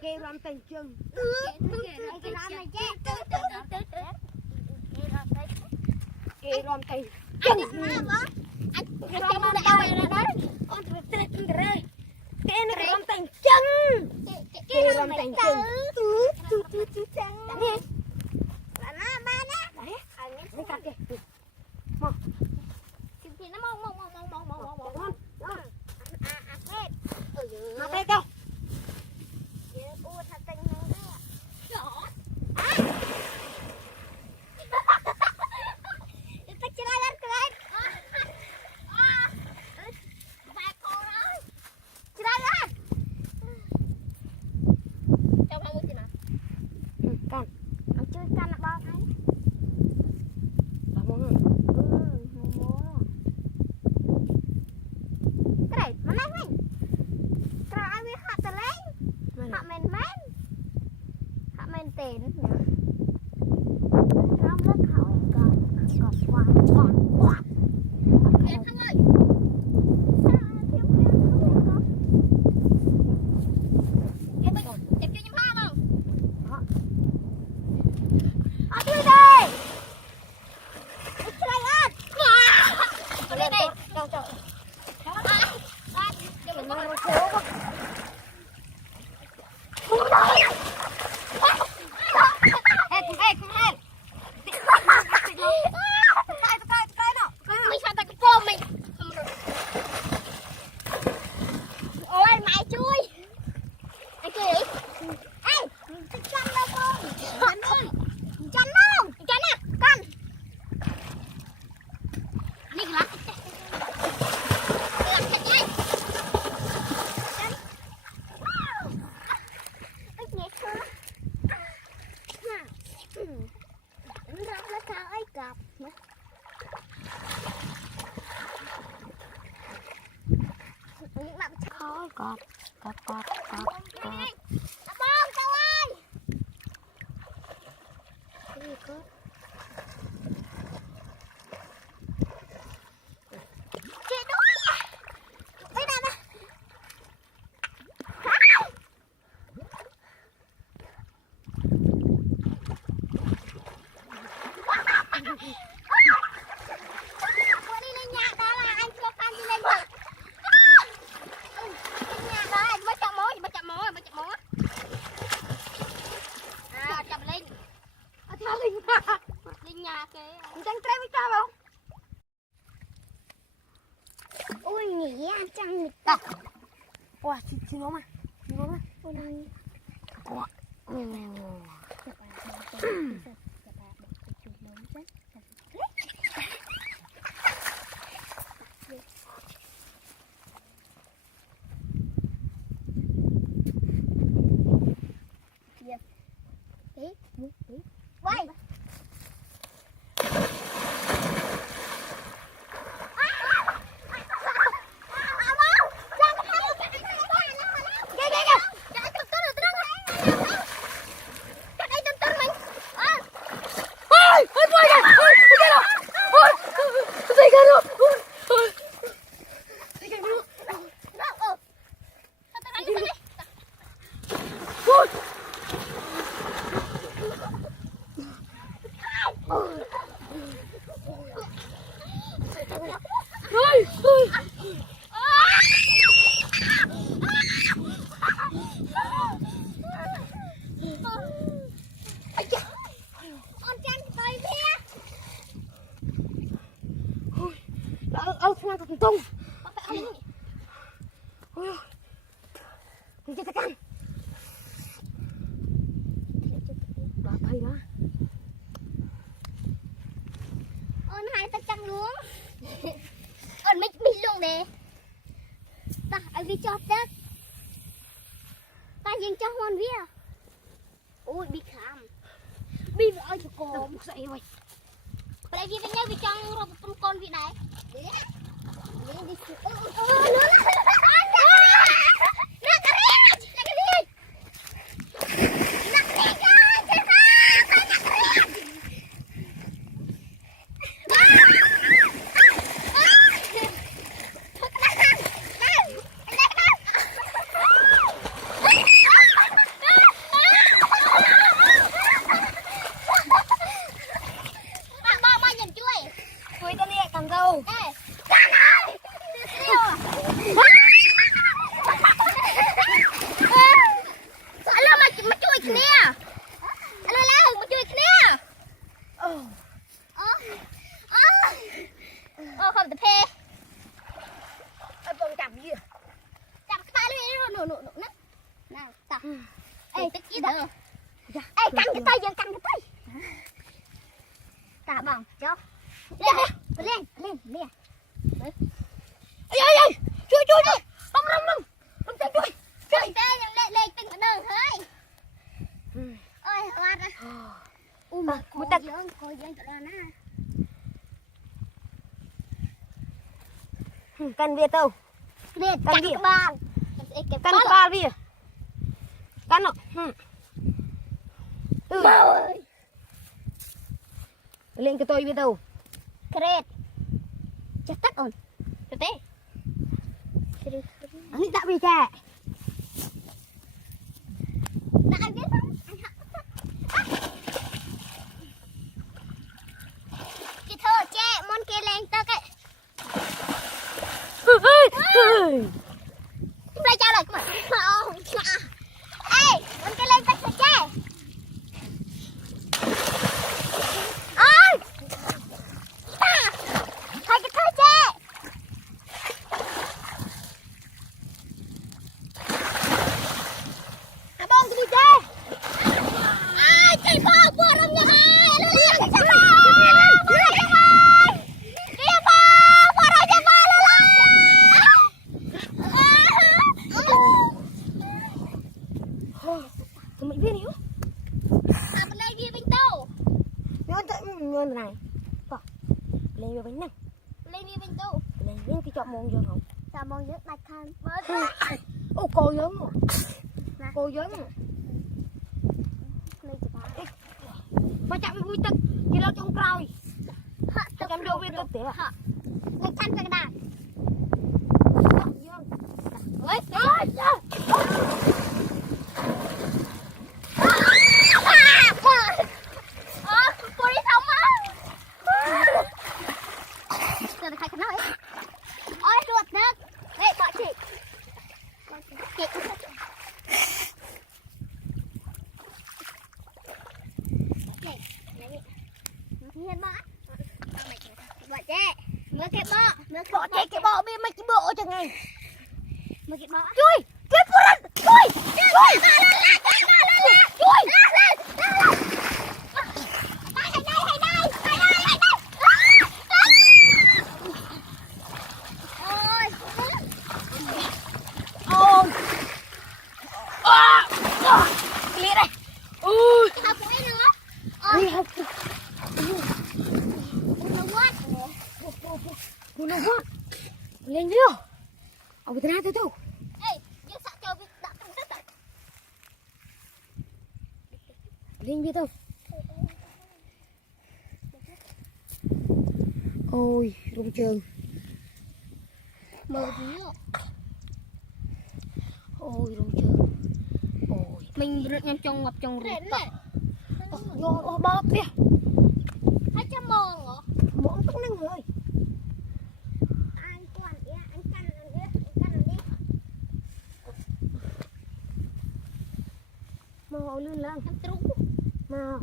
kê làm tình chừng kê làm tình Wah, si Mama. Tung. Ôi ôi. Thì cho ta căng. Bà thầy đó. Ôn hai ta căng luôn. Ôn mấy bị luôn nè. Ta ở đi cho tết. Ta dừng cho hoan vía. Ôi bị khám. Bị ơi cho cô. Đâu dậy rồi. Tại vì ta nhớ bị trong rồi một con vị này. Cầm câu. Ê, Can ơi. Siêu à. Alo mà chui cái nè. Alo mà chui cái nè. Không tập phê. Bông chạm gì? Chạm tay lên nụ nè. Này, ta. Ê, tức gì đó. Ê, căng cái tay, căng cái tay. Ta bằng, cho. Lên. Ê, chui đi. Bông tay chui. Chui tay lên từng cái đường thôi. Ôi, hoạt rồi. Mà cô dương cho nó nè. Căn về tàu. Liệt cắn cái bàn. Căn cái ba đi. Căn nó. Lên cái tôi về tàu. Kret. Chắc tắt ổn. Cho té. Anh đã bị cha. Đã anh biết không? Chị thơ che môn kia lên tao cái. Chúng ta cho lại mà. Ê, môn kia lên tao che. Ôi. Ta. Hai cái thơ che. Bông cái đi cha. Chị phô vừa rong nhà hai. Liên cái cha. Tụi mình biết hiểu. Bên đây ghi bánh tô. Nhớ này. Lên về bánh này. Lên ghi bánh tô. Lên đến cái chọn môn dương không? Sao mong nước bạch khăn. Ô cô giống mà. Cô giống mà. Lên chị bà. Mà chạm với vui tức. Chỉ lo trong còi. Chạm đâu biết tức thế à? Lên chăn cái đàn. Ôi, cô đi sống á. Giờ được khai khẩn nói. Ôi ruột nước. Ê bỏ chị. Chị cũng thích. Hiền bó. Bỏ chê. Mưa cái bó. bỏ chạy cái bộ bên mấy cái bộ chẳng ngày. Mưa cái bó. Chui, chui phụ lên. Chui, chui. Chui. Ôi. Kia đây. Ui. Học cái nữa. Đi học. Cô nó quá. Lên chưa? Ông cái nào tôi. Ê, dương sợ cho việc đặt trong đất. Lên biết không? Ôi, rung trường. Mờ tí nữa. Ôi, rung trường. Ôi. Mình rượt nhằm trong ngập trong rượt. Vô bóp kìa. 200 mòn hả? Mỗi tóc năng rồi. Anh quản ý, anh căn đi. Màu lên lên. Anh trú. Màu.